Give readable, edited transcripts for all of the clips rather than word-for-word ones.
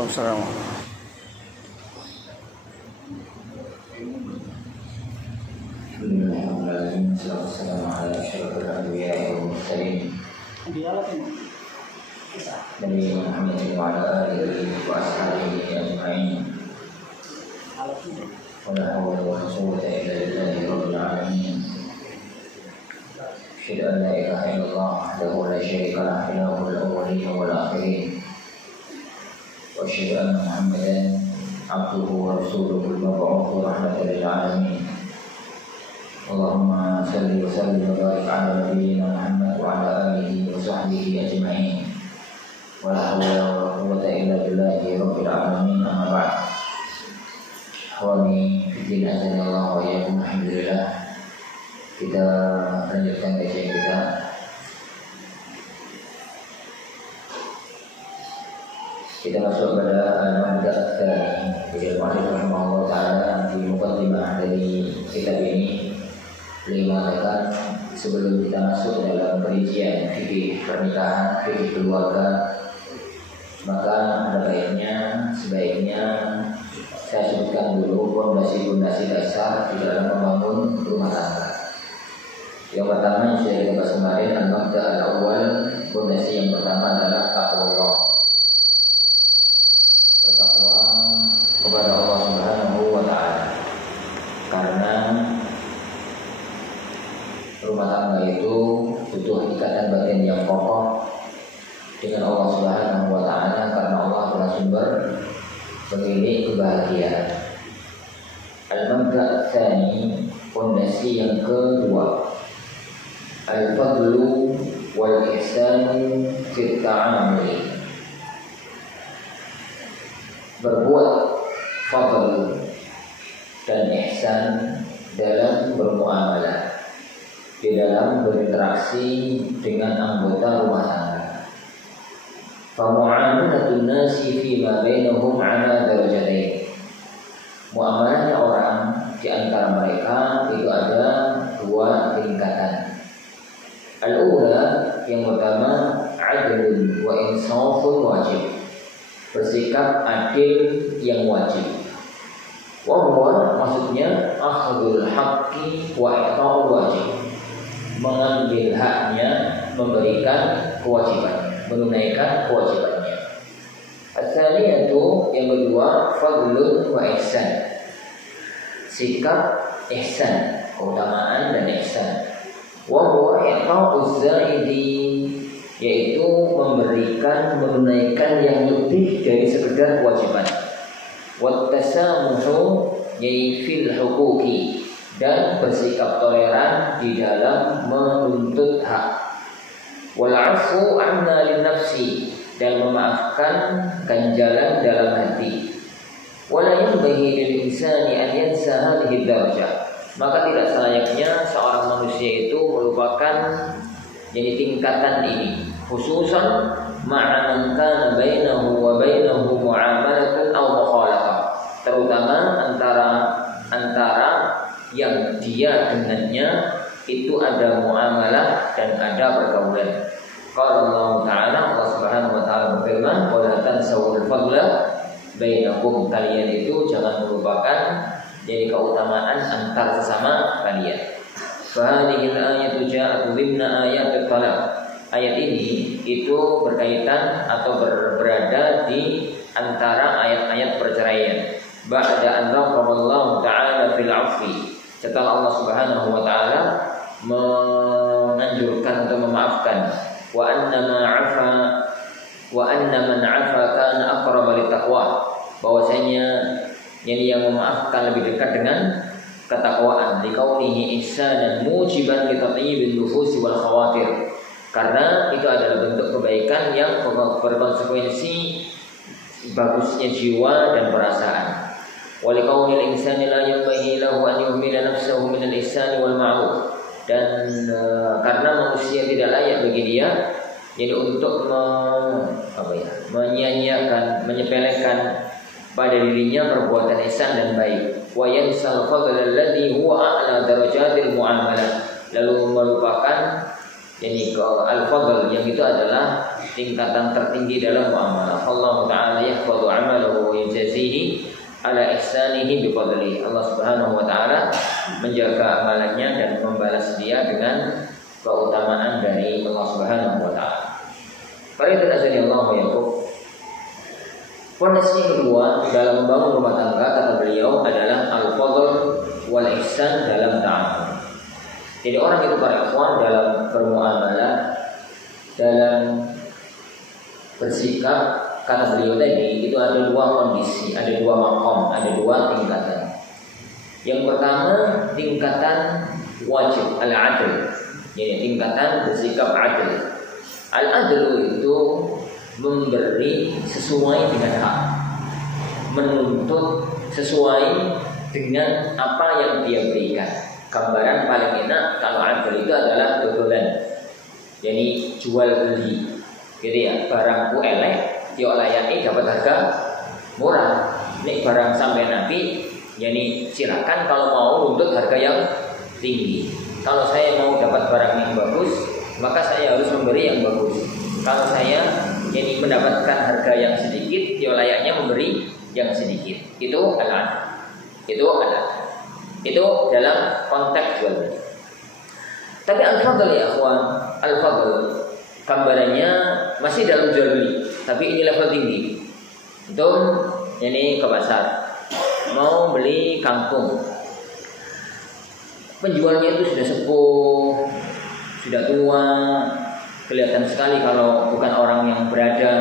Waalaikumsalam. Assalamualaikum warahmatullahi Nabi Muhammad wa ala alihi wa ashabihi ajma'in. Wa la hawla wa la quwwata illa billahi rabbil alamin. Asyhadu an la ilaha illallah wahdahu la syarika lahu ilahul awwalin wal akhirin. Wa asyhadu anna Muhammadan abduhu wa rasuluhu al-mab'uts rahmatan lil alamin. Allahumma salli wa sallim wa barik ala nabiyyina Muhammad wa ala alihi wa sahbihi ajma'in. Wa la hawla wa la quwwata illa billahi rabbil alamin. Amma ba'd. Akhwani fiddin azanillahu wa iyyakum. Alhamdulillah, kita lanjutkan kajian kita. Kita masuk pada al-mabda' ats-tsani. Jadi al-mu'allif rahimahullah taala di muqaddimah dari kitab ini beliau mengatakan, sebelum kita masuk dalam perincian fikih pernikahan, fikih keluarga, maka ada sebaiknya saya sebutkan dulu fondasi-fondasi dasar di dalam membangun rumah tangga. Yang pertama yang sudah kita bahas kemarin, al-mabda' al-awwal, fondasi yang pertama adalah taqwa. Bertakwa kepada Allah Subhanahu wa taala. Karena rumah tangga itu butuh ikatan batin yang kokoh dengan Allah Subhanahu wa taala, karena Allah adalah sumber pemilik kebahagiaan. Al-mabda' ats-tsani, fondasi yang kedua, al-fadlu wal ihsanu fit ta'amuli. Berbuat fadl dan ihsan dalam bermuamalah, di dalam berinteraksi dengan anggota rumah tangga. Famu'amalatun nasi fima bainahum ala darajatain. Muamalahnya orang di antara mereka itu ada dua tingkatan. Al-ula, yang pertama, adlun wa insafun wajib. Bersikap adil yang wajib. Wa huwa, maksudnya akhdul haqqi wa i'ta'ul wajib. Mengambil haknya, memberikan kewajiban, menunaikan kewajibannya. Ats-tsaniyatu, yang kedua, fadlun wa ihsan. Sikap ihsan, keutamaan dan ihsan. Wa huwa i'ta'uz zaidi, yaitu memberikan, menunaikan yang lebih dari sekedar kewajiban. Wat tasamuhu, yaitu fil huquqi, dan bersikap toleran di dalam menuntut hak. Wal 'afu 'anna lin nafsi, dan memaafkan ganjalan dalam hati. Wala yanbaghi lil insani an yansa hadhihi darajah. Maka tidak selayaknya seorang manusia itu melupakan jadi tingkatan ini, khususan ma'a man kana bainahu wa bainahu mu'amalatun aw mukhalafah, terutama antara yang dia dengannya itu ada muamalah dan ada pergaulan. Qala Allah Ta'ala, Allah Subhanahu wa taala berfirman, "Wa la tansawul fadla bainakum." Kalian itu jangan melupakan jadi keutamaan antar sesama kalian. Fahadhil ayatu ja'at dhimna ayat talaq. Ayat ini itu berkaitan atau berada di antara ayat-ayat perceraian. Ba'da an dzakara ta'ala fil 'afwi. Setelah Allah Subhanahu wa taala menganjurkan atau memaafkan, wa anna man 'afa kana aqrab littaqwa, bahwasanya yang memaafkan lebih dekat dengan ketakwaan. Likaunihi ihsanan mujiban li tatyibil nufus wal khawatir, karena itu adalah bentuk kebaikan yang berkonsekuensi bagusnya jiwa dan perasaan. Walikaunil insani la yanbaghi lahu an yuhmila nafsahu min al-ihsan wal ma'ruf, dan karena manusia tidak layak bagi dia jadi untuk menyia-nyiakan, menyepelekan pada dirinya perbuatan ihsan dan baik. Wa yansal fadl alladhi huwa a'la darajatil mu'amalah, lalu melupakan al-fadl yang itu adalah tingkatan tertinggi dalam muamalah. Allah Ta'ala yahfadhu amal ala ihsanihi bi fadlihi. Allah Subhanahu wa taala menjaga amalannya dan membalas dia dengan keutamaan dari Allah Subhanahu wa taala. Para hadirin Allah ya fondasi kedua dalam membangun rumah tangga kata beliau adalah al-fadl wal ihsan dalam ta'amul. Jadi orang itu para ikhwan dalam bermuamalah, dalam bersikap, kata beliau tadi itu ada dua kondisi, ada dua makom, ada dua tingkatan. Yang pertama tingkatan wajib al-adl, jadi tingkatan bersikap adil. Al-adl itu memberi sesuai dengan hak, menuntut sesuai dengan apa yang dia berikan. Gambaran paling enak kalau adil itu adalah dodolan, jadi jual beli, gitu ya. Barangku elek, dia layaknya dapat harga murah. Nek barang sampai nabi, jadi silakan kalau mau nuntut harga yang tinggi. Kalau saya mau dapat barang yang bagus, maka saya harus memberi yang bagus. Kalau saya jadi mendapatkan harga yang sedikit, dia layaknya memberi yang sedikit. Itu adalah itu dalam konteks jual beli. Tapi al-fadl ya akhwan, al-fadl gambarannya masih dalam jual beli, tapi ini level tinggi. Itu ini ke pasar mau beli kangkung, penjualnya itu sudah sepuh, sudah tua, kelihatan sekali kalau bukan orang yang berada.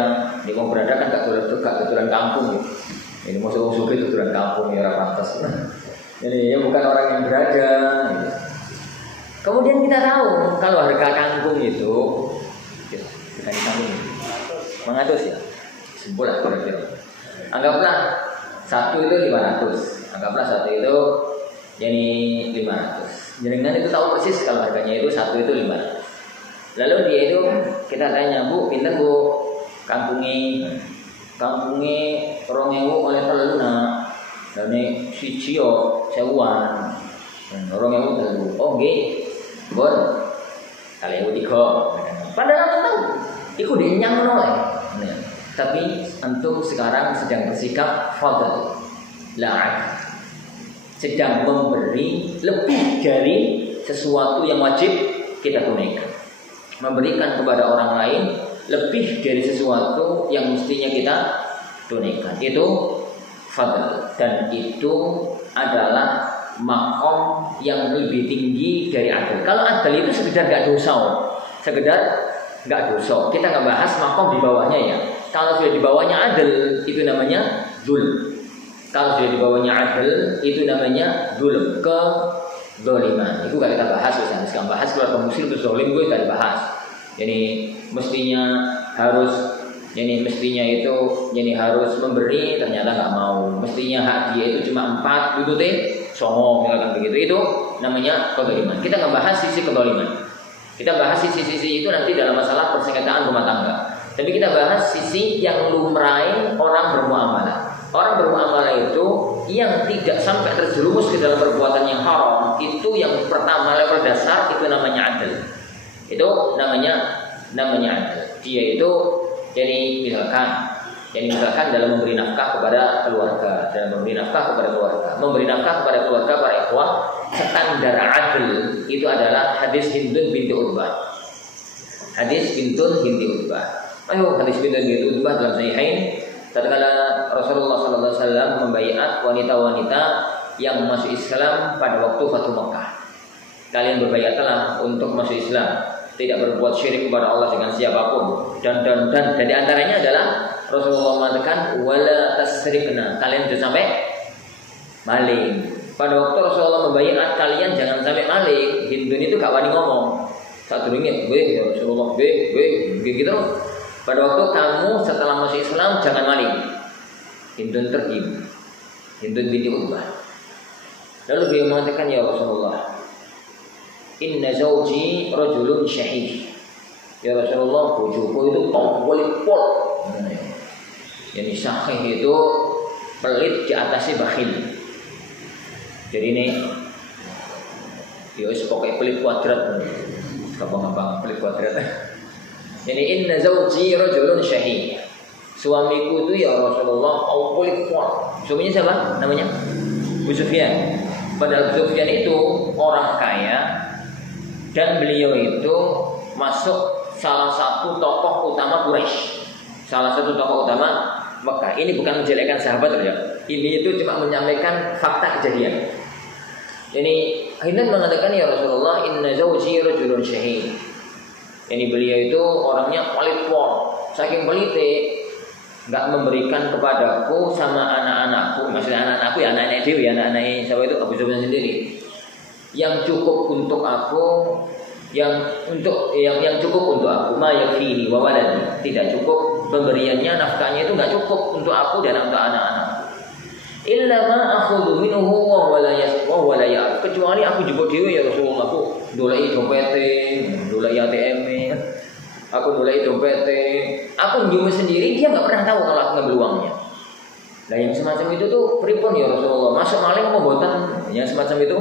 Dia mau berada kan gak keturunan kampung gitu. Ini musuh-musuh itu keturunan kampung ya orang pantas. Jadi ya bukan orang yang berada gitu. Kemudian kita tahu kalau harga kangkung itu bukan kangkung 100 ya, sebulan kira-kira. Anggaplah satu itu 500, anggaplah satu itu jadi 500. Jenengan itu tahu persis kalau harganya itu satu itu 500. Lalu dia itu kita tanya, Bu, pinten Bu kangkungnya 2.000 oleh teluna. Dan ini siji yo sewuan. 2.000 telu. Oh nggih. Bon. 2.003. Padahal aku tahu iku dinyang ngono ae. Tapi antum sekarang sedang bersikap fadl. La sedang memberi lebih dari sesuatu yang wajib kita tunaikan. Memberikan kepada orang lain lebih dari sesuatu yang mestinya kita tunaikan. Itu fadl, dan itu adalah makom yang lebih tinggi dari adil. Kalau adil itu sekedar gak dosa, kita nggak bahas makom di bawahnya ya. Kalau sudah di bawahnya adil itu namanya zulm. Kalau sudah di bawahnya adil itu namanya zulm, kezaliman. Itu gak kita bahas, sekarang bahas keluarga muslim itu zalim, gue gak dibahas. Jadi mestinya itu harus memberi, ternyata nggak mau. Mestinya hak dia itu cuma 4 gitu deh, songo misalkan begitu. Itu namanya kezaliman. Kita nggak bahas sisi kezaliman. Kita bahas sisi-sisi itu nanti dalam masalah persengketaan rumah tangga. Tapi kita bahas sisi yang lumrah orang bermuamalah. Orang bermuamalah itu yang tidak sampai terjerumus ke dalam perbuatan yang haram, itu yang pertama level dasar itu namanya adil. Itu namanya adil. Dia itu jadi misalkan dalam memberi nafkah kepada keluarga, memberi nafkah kepada keluarga para ikhwah, standar adil itu adalah hadis Hindun binti Utbah. Hadis Hindun binti Utbah. Hadis Hindun binti Utbah dalam Sahihain. Tatkala Rasulullah sallallahu alaihi wasallam membaiat wanita-wanita yang masuk Islam pada waktu Fathu Makkah. Kalian berbaiatlah untuk masuk Islam, tidak berbuat syirik kepada Allah dengan siapapun, dan di antaranya adalah Rasulullah mengatakan wala tasrikna, kalian jangan sampai maling. Pada waktu Rasulullah membaiat kalian jangan sampai maling, Hindun itu gak wani ngomong. Satu ringit, gue ya Rasulullah, gue gitu. Pada waktu kamu setelah masuk Islam jangan maling. Hindun terdiam. Hindun binti Utbah. Lalu dia mengatakan, ya Rasulullah, inna zawji rajulun syahih. Ya Rasulullah, bojoku itu pol. Jadi syahih itu pelit di atasnya bakhil. Jadi ini ya pokoknya pelit kuadrat. Gampang pelit kuadrat. Jadi inna zawji rajulun syahih. suamiku itu ya Rasulullah alkoholik. Suaminya siapa namanya? Abu Sufyan. Padahal Abu Sufyan itu orang kaya dan beliau itu masuk salah satu tokoh utama Quraisy, salah satu tokoh utama Mekah. Ini bukan menjelekkan sahabat ya. Ini itu cuma menyampaikan fakta kejadian. Ini Hindan mengatakan ya Rasulullah, inna zawji rajulun syahid. Ini beliau itu orangnya pelit pol, saking pelite nggak memberikan kepadaku sama anak-anakku, maksudnya anak-anakku ya anak-anak Dewi, anak-anak siapa itu Abu Sufyan sendiri, yang cukup untuk aku, yang cukup untuk aku, ma yakfihi wa waladi, tidak cukup pemberiannya, nafkahnya itu nggak cukup untuk aku dan untuk anak-anak. Illa ma akhudhu minhu wa wala ya, kecuali aku jebuk dhewe ya Rasulullah, aku doleki dompete, doleki ATM, aku doleki dompete, aku njume sendiri, dia nggak pernah tahu kalau aku ngambil uangnya. Nah yang semacam itu tuh pripun ya Rasulullah, masuk maling apa mboten? Yang semacam itu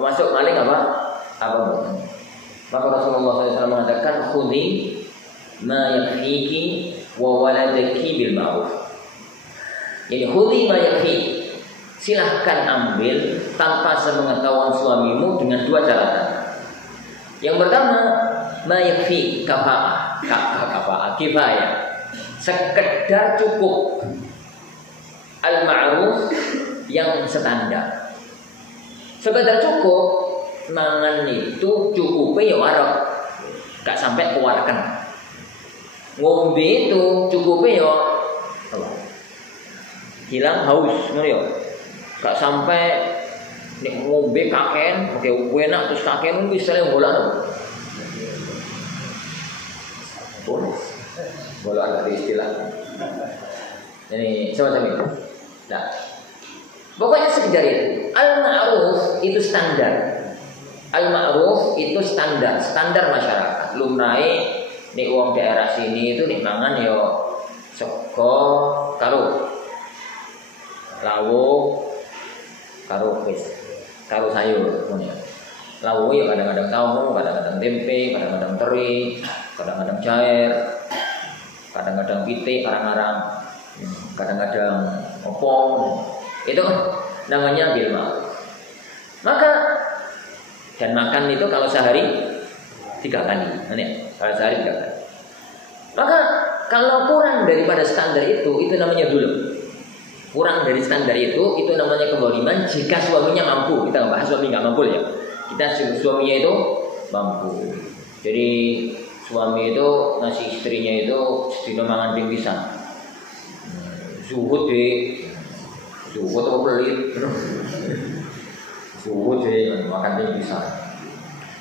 masuk maling apa mboten? Maka Rasulullah SAW mengatakan khudhi ma yakfiki wa waladaki bil ma'ruf. Jadi khudhi ma yakfiki, silahkan ambil tanpa sepengetahuan suamimu dengan dua catatan. Yang pertama, ma yakfi kafa'ah kifayah, sekedar cukup, al-ma'ruf yang standar. Sekedar cukup, mangan itu cukupnya ya warok, gak sampai kewarakan. Ngombe itu cukupnya ya hilang haus, ya. Gak sampai nek ngombe kaken, oke enak terus kaken bisa bola. Bola ada istilah. Ini semacam itu. Nah, pokoknya sekedar itu. Al-ma'ruf itu standar. Al-ma'ruf itu standar masyarakat. Lumrahe nek wong daerah sini itu nek mangan yo sego karo lawuh karo sayur ngono ya. Lawuh ya kadang-kadang tahu, kadang-kadang tempe, kadang-kadang teri, kadang-kadang cair, kadang-kadang pitik, kadang-kadang opong. Itu namanya bil ma'ruf. Maka dan makan itu kalau sehari 3 kali, kalau sehari 3 kali. Maka kalau kurang daripada standar itu namanya zulm. Kurang dari standar itu namanya kezaliman jika suaminya mampu. Kita bahas suami nggak mampu ya. Kita suaminya itu mampu. Jadi suami itu ngasih istrinya itu sedina mangan ping pisan. Zuhud apa pelit. Zuhud makan ping pisan.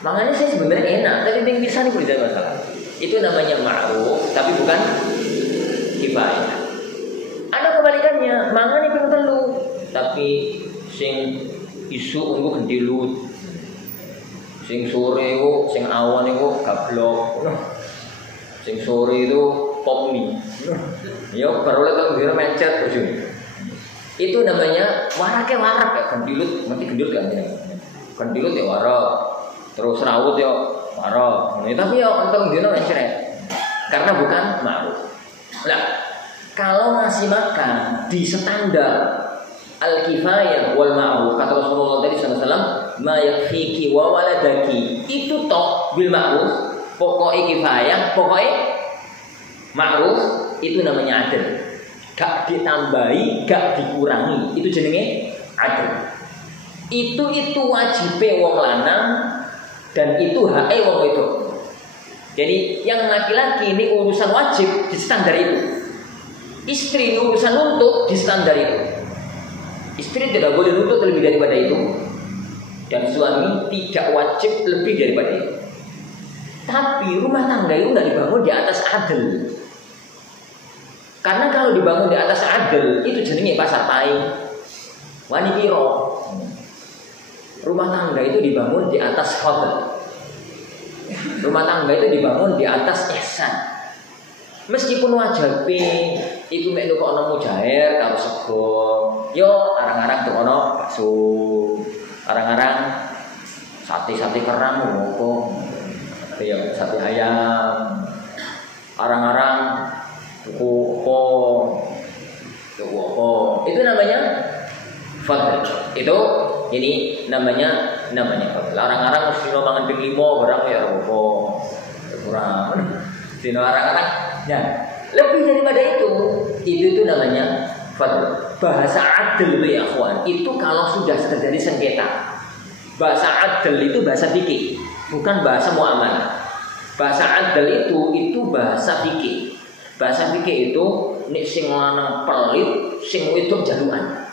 Makanya saya sebenarnya enak, tapi ping pisan itu tidak masalah. Itu namanya ma'ruf, tapi bukan kifayah. Ada kebalikannya, mangan ping telu, tapi sing isu engko gendilut. Sing sore itu, sing awan itu gablok. Sing sore itu pop mie. Ya baru lihat kalau mencet ujung. Itu namanya warak ya gendilut, nanti gendilut kan ya. Gendilut ya warak, terus rawut ya warak. Tapi ya untung dia mencet. Karena bukan ma'ruf. Nah, kalau ngasih makan di standar al-kifayah wal ma'ruf, kata Rasulullah tadi SAW, ma yakfiki wa waladaki, itu toh bil ma'ruf, pokoknya kifayah, pokoknya ma'ruf, itu namanya adil. Gak ditambahi, gak dikurangi, itu jenenge adil. Itu wajibnya wong lanang dan itu hake wong itu. Jadi yang laki-laki ini urusan wajib di standar itu. Istri urusan nuntut di standar itu. Istri tidak boleh nuntut lebih daripada itu, dan suami tidak wajib lebih daripada itu. Tapi rumah tangga itu nggak dibangun di atas adil. Karena kalau dibangun di atas adil itu jenenge pasar paing. Wani piro. Rumah tangga itu dibangun di atas fadl. Rumah tangga itu dibangun di atas ihsan. Meskipun wajabe iku mek nukokno mujair karo sego, yo arang-arang tukono bakso, arang-arang sate kerang opo, ya sate ayam, arang-arang Itu namanya fadl. Itu ini namanya fadl. Orang-orang mesti mangan ping 5 barang ya apa kurang. Dino orang-orang ya lebih daripada itu namanya fadl. Bahasa adil ya akhwan, itu kalau sudah terjadi sengketa. Bahasa adil itu bahasa fikih, bukan bahasa muamalah. Bahasa adil itu bahasa fikih. Bahasa fikih itu nek sing lanang pelit, sing wedok jalukan.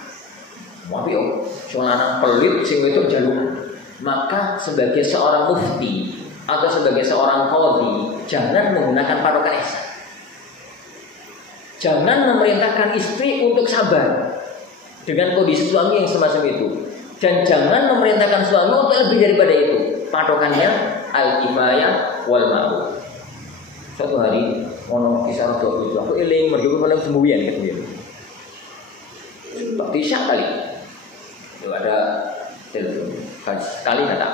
Wapi yo, sing lanang pelit, sing wedok jalukan. Maka sebagai seorang mufti atau sebagai seorang qadhi, jangan menggunakan patokan ihsan. Jangan memerintahkan istri untuk sabar dengan kondisi suami yang semacam itu. Dan jangan memerintahkan suami untuk lebih daripada itu. Patokannya al-kifayah wal ma'ruf. Suatu hari ono kisah rodok itu aku eling mergo paling sembuhian gitu. Waktu isya kali. Itu ada telepon. Sekali kata.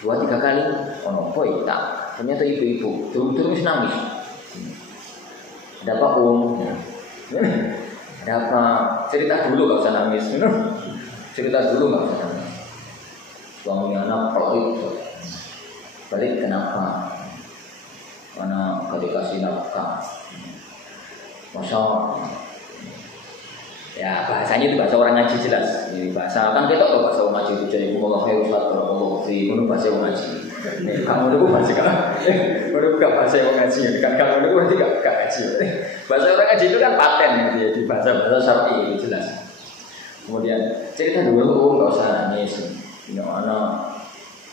2-3 kali ono boy tak. Ternyata ibu-ibu terus nangis. Ada apa Ada apa? Cerita dulu gak usah nangis. Cerita dulu gak usah nangis. Suami anak pelit. Balik kenapa? Karena gak dikasih nafkah. Masa ya bahasanya itu bahasa orang ngaji jelas. Jadi bahasa kan kita tahu bahasa orang ngaji itu jadi Allah khair Ustaz Allah fi menurut bahasa orang ngaji. Kamu dulu masih kan? Menurut bahasa orang ngaji kan kamu dulu nanti gak ngaji. Bahasa orang ngaji itu kan paten gitu ya, di bahasa syar'i itu jelas. Kemudian cerita dulu enggak usah nangis.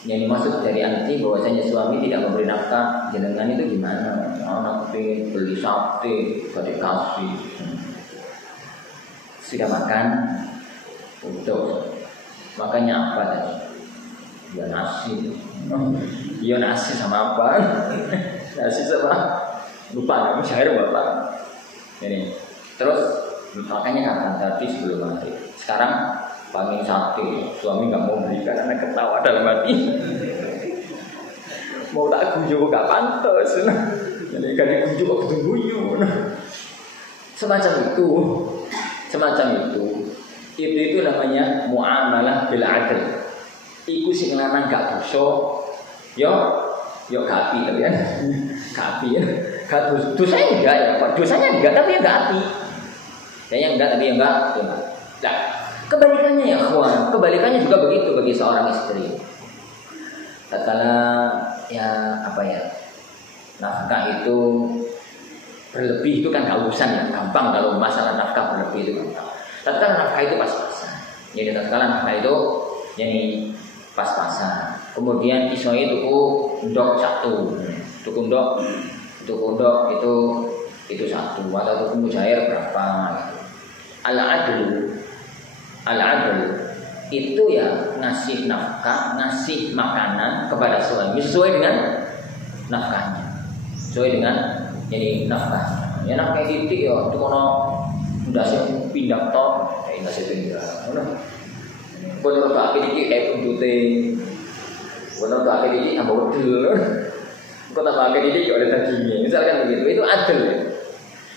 Yang dimaksud dari anti bahwasanya suami tidak memberi nafkah jenengan itu gimana? Anak pengen beli sate gak dikasih. Sudah makan? Udah. Makanya apa tadi? Ya nasi. Ya nasi sama apa? Nasi sama lupa kamu syair bapak. Ini. Terus makanya kapan tadi sebelum maghrib. Sekarang panggil sate. Suami nggak mau beli karena ketawa dalam hati. Mau tak guyu gak pantas. Jadi kan guyu kok kudu guyu. Semacam itu. Itu namanya muamalah bil adl. Iku sing lanang gak dosa. Yo gak api tapi kan. Gak api ya. Dosanya enggak ya, Pak. Dosanya enggak tapi enggak api. Kayaknya enggak tapi enggak. Nah, kebalikannya ya, kawan. Kebalikannya juga begitu bagi seorang istri. Tatkala nafkah itu berlebih itu kan gak urusan ya, gampang kalau masalah nafkah berlebih itu gampang. Tatkala nafkah itu pas-pasan. Jadi tatkala nafkah itu jadi pas-pasan. Kemudian isoi tuku ndok satu. Tuku ndok itu satu atau tuku mujair berapa gitu. Al-adlu itu ya ngasih nafkah, ngasih makanan kepada suami sesuai dengan nafkahnya. Sesuai dengan jadi nafkah. Ya nafkah titik ya itu kono ndase pindah to, ndase pindah. Ngono. Kono tak iki buntute. Kono tak iki ambek wedhus. Kono tak iki oleh dagingnya. Misalkan begitu, itu adil ya.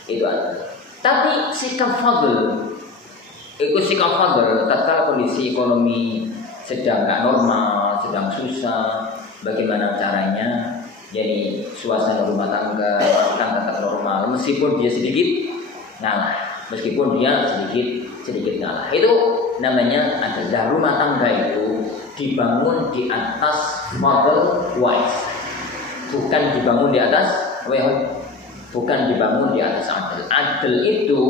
Itu adil. Tapi sikap fadl tatkala kondisi ekonomi sedang nggak normal, sedang susah, bagaimana caranya jadi suasana rumah tangga tetap normal meskipun dia sedikit ngalah. Itu namanya adalah rumah tangga itu dibangun di atas model wise, bukan dibangun di atas adil. Adil itu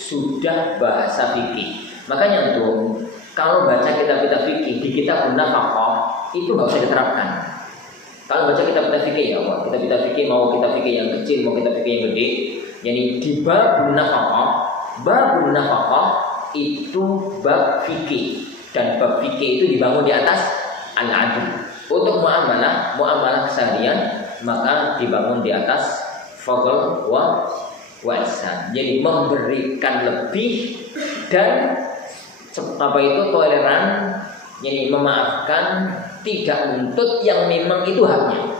sudah bahasa fikih. Makanya untuk kalau baca kitab-kitab fikih di kitab nafaqah itu nggak usah diterapkan. Kalau baca kitab-kitab fikih ya, kitab-kitab fikih mau kitab fikih yang kecil mau kitab fikih yang gede, jadi di bab nafaqah itu bab fikih dan bab fikih itu dibangun di atas al-adl. Untuk muamalah keseharian maka dibangun di atas fadl wa ihsan. Jadi memberikan lebih dan toleran, jadi memaafkan, tidak menuntut yang memang itu haknya.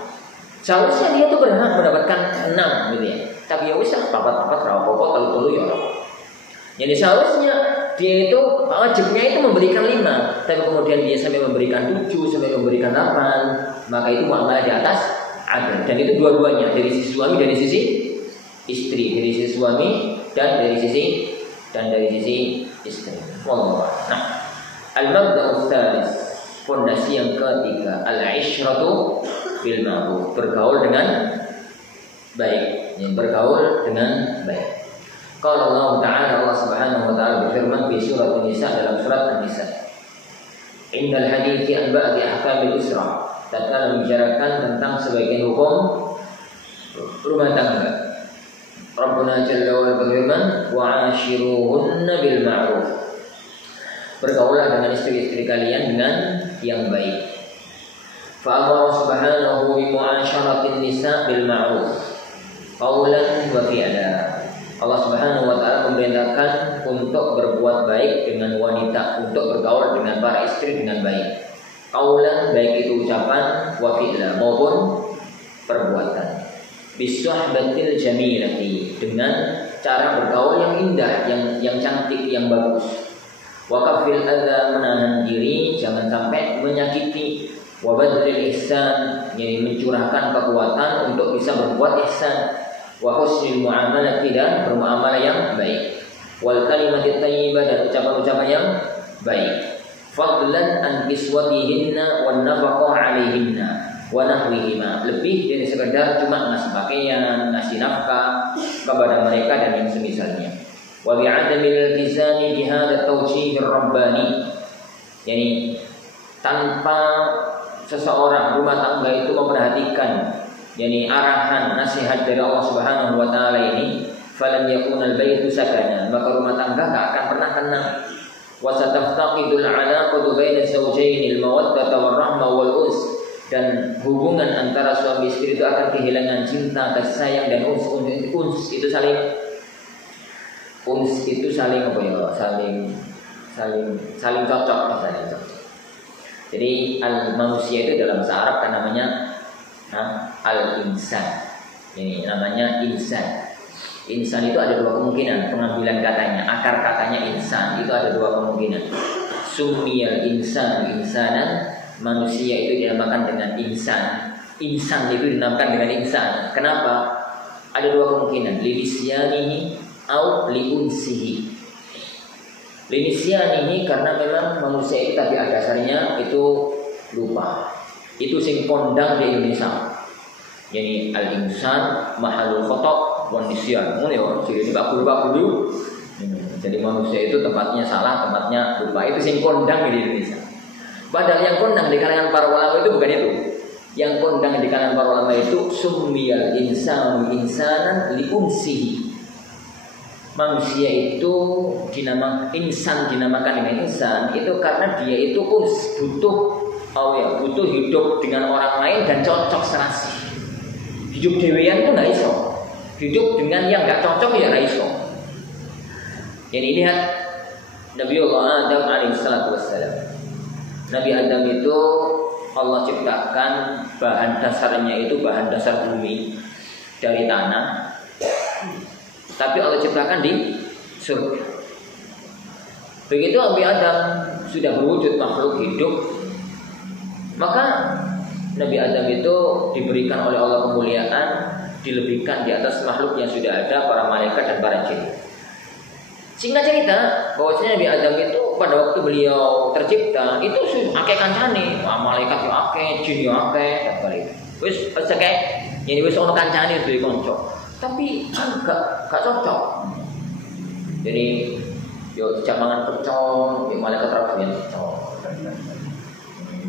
Seharusnya dia tuh berhak mendapatkan 6 gitu ya. Tapi ya wis papat-papat ra apa-apa, telu-telu ya ora. Jadi seharusnya dia itu wajibnya itu memberikan 5, tapi kemudian dia sampai memberikan 7, sampai memberikan 8, maka itu muamalah di atas adil. Dan itu dua-duanya, dari sisi suami, dari sisi istri, dari sisi suami dan dari sisi istri. Wallahu a'lam. Nah, al-mabda'u tsalis, fondasi yang ketiga, al-'ishratu bil ma'ruf, bergaul dengan baik, yang bergaul dengan baik. Qala Allah Ta'ala, Allah Subhanahu wa taala berfirman di surat An-Nisa, dalam surat An-Nisa, Innal hadithi an ba'di ahkamil usra, tatkala membicarakan tentang sebagian hukum rumah tangga. Rabbuna Jalla wa ala berfirman, wa 'ashiruhunna bil ma'ruf, bergaulah dengan istri-istri kalian dengan yang baik. Fa Allah Subhanahu bi mu'asyaratin nisa bil ma'ruf qawlan wa fi'la. Allah Subhanahu wa taala memerintahkan untuk berbuat baik dengan wanita, untuk bergaul dengan para istri dengan baik. Qaulan, baik itu ucapan, wa fi'la, maupun perbuatan. Bisuhbatil jamilati, dengan cara bergaul yang indah, yang cantik, yang bagus. Wa kafil adza, menahan diri jangan sampai menyakiti. Wa badril ihsan, yaitu mencurahkan kekuatan untuk bisa berbuat ihsan. Wa husnil muamalah, dan bermuamalah yang baik. Wal kalimatit thayyibah, dan ucapan-ucapan yang baik. Fadlan an kiswatihinna wan nafaqah 'alaihinna wa nahwihima, lebih dari sekedar cuma ngasih pakaian, ngasih nafkah kepada mereka dan yang semisalnya. Wa bi'adamil iltizami bihadza tawjih ar-rabbani, yani tanpa seseorang rumah tangga itu memperhatikan yakni arahan nasihat dari Allah Subhanahu wa taala ini, falan yakunal baitu sakana, maka rumah tangga enggak akan pernah tenang. Wa sataftaqidul 'alaqatu baina zawjayn al-mawaddata war-rahma wal-uns, dan hubungan antara suami istri itu akan kehilangan cinta, kasih sayang, dan uns itu saling apa ya? Saling cocok. Jadi manusia itu dalam bahasa Arab kan namanya al-insan. Ini namanya insan. Insan itu ada dua kemungkinan pengambilan katanya. Akar katanya insan itu ada dua kemungkinan. Sumiyal insan insanan, manusia itu dinamakan dengan insan. Insan itu dinamakan dengan insan. Kenapa? Ada dua kemungkinan. Linisyanihi au liunsihi. Linisyanihi karena memang manusia itu tabiat dasarnya itu lupa. Itu sing kondang di Indonesia. Yani al-insan mahalul khata' wan nisyan. Ngono ya, jadi Pak Guru. Jadi manusia itu tempatnya salah, tempatnya lupa. Itu sing kondang di Indonesia. Padahal yang kondang di kalangan para ulama itu bukan itu. Yang kondang di kalangan para ulama itu summiyal insanu insanan liunsihi. Manusia itu dinamakan dengan insan itu karena dia itu butuh hidup dengan orang lain dan cocok serasi. Hidup dewean itu nggak iso. Hidup dengan yang nggak cocok ya nggak iso. Jadi lihat Nabi Allah Adam alaihissalatu wassalam. Nabi Adam itu Allah ciptakan bahan dasarnya itu bahan dasar bumi dari tanah. Tapi Allah ciptakan di surga. Begitu Nabi Adam sudah berwujud makhluk hidup, maka Nabi Adam itu diberikan oleh Allah kemuliaan, dilebihkan di atas makhluk yang sudah ada, para malaikat dan para jin. Singkat cerita, bahwasanya Nabi Adam itu pada waktu beliau tercipta itu akeh kancane, malaikat yo akeh, jin yo akeh, dan balik. Wis akeh, jadi wis ono kancane duwe kanca. Tapi enggak cocok. Jadi yo jamangan pecong, malaikat ra ben pecong.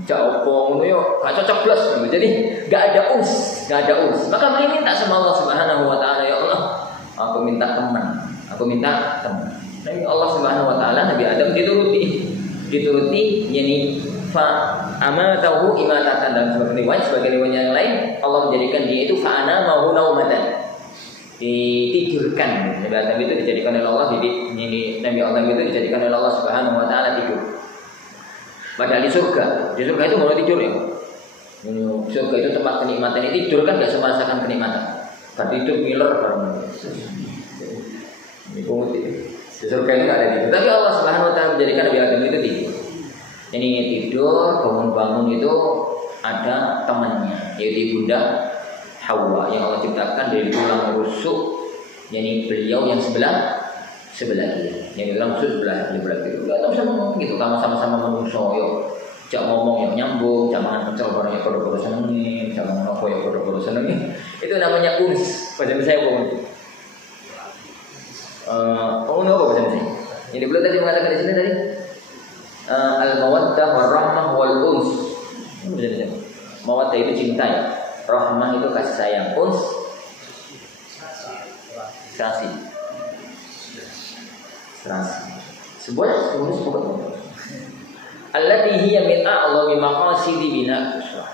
Jauh ngono yo gak cocok plus. Jadi gak ada uns. Maka beliau minta sama Allah Subhanahu wa taala, ya Allah, aku minta teman. Tapi Allah Subhanahu wa taala Nabi Adam dituruti yani fa amatahu imatatan, dan sebagai riwayat yang lain Allah menjadikan dia itu fa ana mahu naumatan, ditidurkan. Nabi Adam itu dijadikan oleh Allah, Nabi Adam itu dijadikan oleh Allah Subhanahu wa taala tidur. Padahal di surga itu mau tidur ya. Surga itu tempat kenikmatan, tidur kan gak semua merasakan kenikmatan. Berarti itu ngiler bareng. Ini putih. Di surga itu ada gitu. Tapi Allah Subhanahu Wa Taala menjadikan Nabi Adam itu tidur. Ini tidur, bangun-bangun itu ada temannya, yaitu Ibunda Hawa yang Allah ciptakan dari tulang rusuk. Yani beliau yang sebelah kiri, yang tulang rusuk sebelah kiri. Gak tahu sama gitu, kamu sama-sama menungso yo. Jak ngomong yang nyambung, jangan pecel barangnya kodo-kodo senengin, jangan ngono ya kodo-kodo senengin. Itu namanya uns. Bahasa saya pun. Apa bahasa saya? Jadi beliau tadi mengatakan di sini tadi al-mawaddah war-rahmah wal-uns. Mawaddah itu cinta ya. Rahmah itu kasih sayang. Uns kasih. Sebuah allati hiya min a'zami maqasidi bina uswah.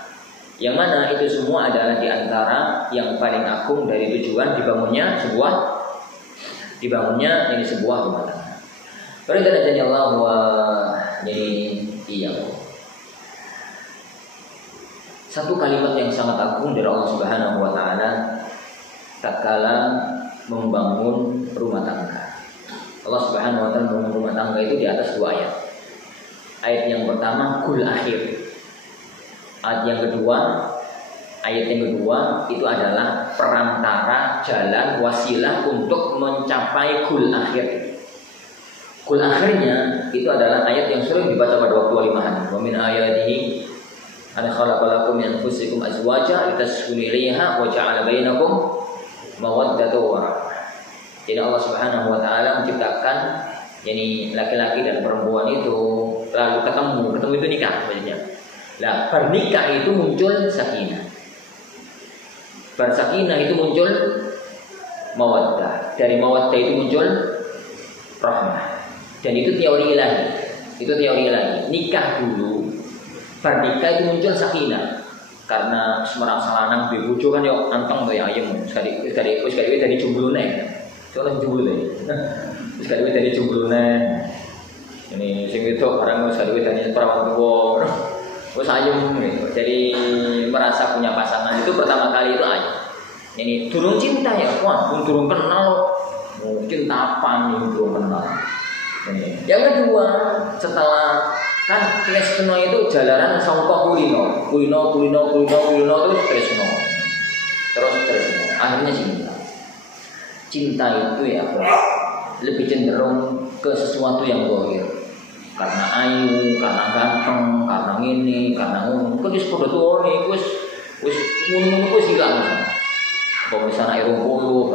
Yang mana itu semua adalah di antara yang paling agung dari tujuan dibangunnya ini sebuah rumah tangga. Barakallahu Allah wa jadi iya. Satu kalimat yang sangat agung dari Allah Subhanahu wa taala tatkala membangun rumah tangga. Allah Subhanahu wa taala membangun rumah tangga itu di atas 2 ayat. Ayat yang pertama kul akhir. Ayat yang kedua itu adalah perantara jalan wasilah untuk mencapai kul akhir. Kul akhirnya itu adalah ayat yang sering dibaca pada waktu walimahan. Wa min ayatihi an khalaqalakum min anfusikum azwaja litaskunu ilaiha wa ja'ala bainakum mawaddatan wa rahmah. Jadi Allah Subhanahu wa taala menciptakan yani laki-laki dan perempuan itu lalu ketemu itu nikah maksudnya. Nah, pernikah itu muncul sakinah. Bersakinah itu muncul mawaddah. Dari mawaddah itu muncul rahmah. Dan itu teori ilahi. Nikah dulu, pernikah itu muncul sakinah. Karena semarang salanang bebujo kan yo anteng to ya ayem. Sekali dari jumblune. Soalnya jumblune. Sekali dari jumblune. Ini sing wedok barang sekali dari perawan tuwa. Wes ayem gitu. Jadi merasa punya pasangan itu pertama kali itu ayem. Ini durung cinta ya, wah, durung kenal. Cinta apa nih durung kenal. Ini. Yang kedua, setelah kan tresno itu jalanan sangka kulino terus tresno. Akhirnya cinta. Cinta itu ya lebih cenderung ke sesuatu yang zahir. Karena ayu, karena ganteng, karena ini, karena ngono. Kok wis padha tuwane, wis ngono wis hilang. Kok misalnya irung puluh,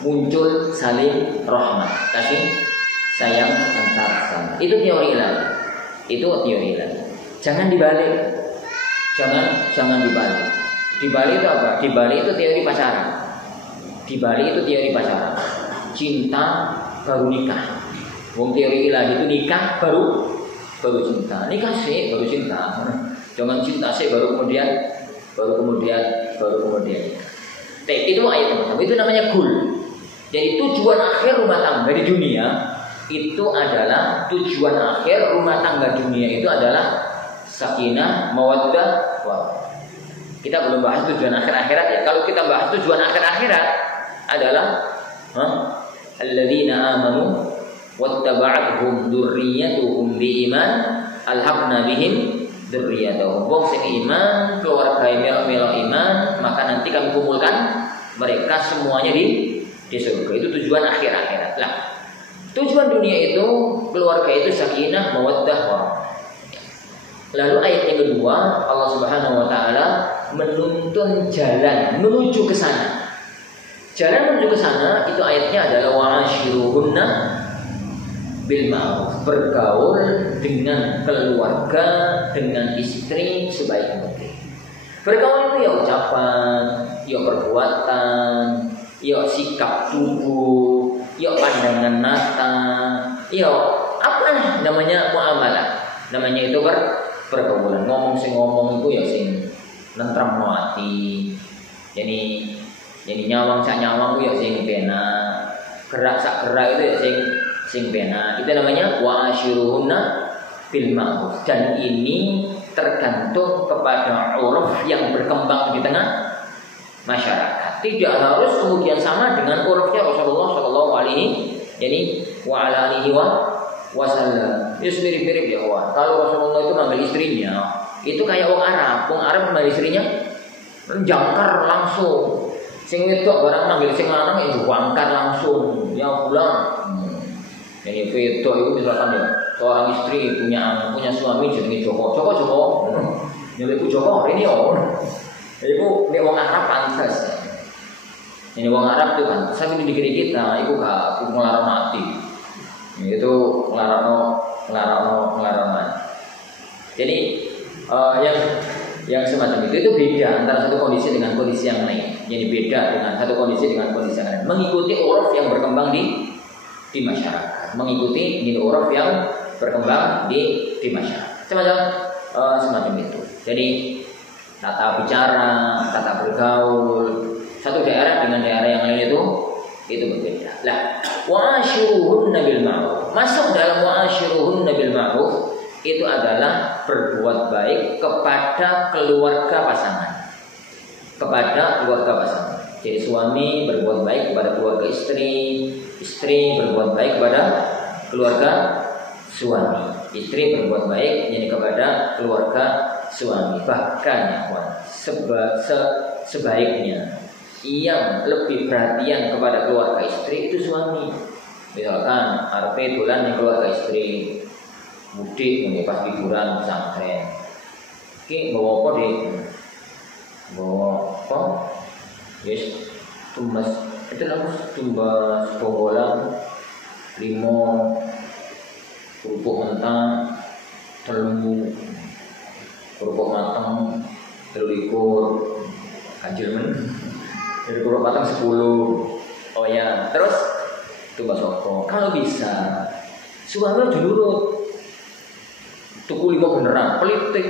muncul saling rahmat, kasih sayang antar sama. Itu teori ilahi. Jangan dibalik. Jangan dibalik. Dibalik itu apa? Dibalik itu teori pacaran. Cinta baru nikah. Wong teori ilahi itu nikah baru cinta. Nikah sih baru cinta. Jangan cinta sih baru kemudian. Itu ayat pertama. Itu namanya gul. Jadi tujuan akhir rumah tangga di dunia itu adalah sakinah, mawaddah, kita belum bahas tujuan akhir akhirat ya. Kalau kita bahas tujuan akhir akhirat adalah alladzina amanu wattaba'athum dzurriyyatuhum biiman alhaqna bihim dzurriyyatahum. Wong sing iman, keluarga melo iman, maka nanti kami kumpulkan mereka semuanya di surga. Itu tujuan akhir akhirat. Lah, tujuan dunia itu keluarga itu sakinah, mawaddah, warahmah. Lalu ayat yang kedua, Allah Subhanahu wa taala menuntun jalan menuju ke sana. Jalan menuju ke sana itu ayatnya adalah wa'ashiruhunna bil ma'ruf, bergaul dengan keluarga, dengan istri sebaik mungkin. Bergaul itu ya ucapan, ya perbuatan, ya sikap tubuh, ya pandangan mata, ya apa namanya muamalah. Namanya itu pergaulan. Ngomong itu ya sing nentrem ati. Jadi nyawang itu ya sing benak. Gerak itu ya sing benak. Itu namanya wa'ashiruhunna bil ma'ruf. Dan ini tergantung kepada uruf yang berkembang di tengah masyarakat. Tidak harus kemudian sama dengan urufnya Rasulullah Shallallahu Alaihi Wasallam. Itu mirip-mirip ya kawan. Kalau Rasulullah itu manggil istrinya, itu kayak orang Arab. Orang Arab manggil istrinya jangkar langsung. Sing wedok barang manggil sing lanang itu jangkar langsung. Ya pulang. Jadi wedok itu misalkan ya seorang istri punya suami jenenge Joko. Nyelip Joko ini oh. Iku nek wong Arab pantes. Ini wong Arab itu kan, tapi di negeri kita itu gak ngelarang mati. Itu ngelarang mati. Jadi yang semacam itu beda antara satu kondisi dengan kondisi yang lain. Jadi beda dengan satu kondisi dengan kondisi yang lain. Mengikuti uruf yang berkembang di masyarakat. Mengikuti nilai uruf yang berkembang di masyarakat. Semacam itu. Jadi tata bicara, tata bergaul, satu daerah dengan daerah yang lain itu berbeda. Lah, wa'ashiruhunna bil ma'ruf. Masuk dalam wa'ashiruhunna bil ma'ruf itu adalah berbuat baik kepada keluarga pasangan. Kepada keluarga pasangan. Jadi suami berbuat baik kepada keluarga istri, istri berbuat baik kepada keluarga suami. Istri berbuat baik jadi kepada keluarga suami. Bahkan sebaiknya yang lebih perhatian kepada keluarga istri itu suami. Misalkan arep dolan ning keluarga istri, mudik nih pas liburan pesantren. Ki bawa apa Dik? Bawa apa? Yes, tumbas. Itu tumbas bobolan 5 kerupuk mentah, telur kerupuk matang, 23 ganjil men. Dari kerupuk matang 10. Oh ya, terus tumbas soko. Kalau bisa suami dulu tuku 5 beneran, politik.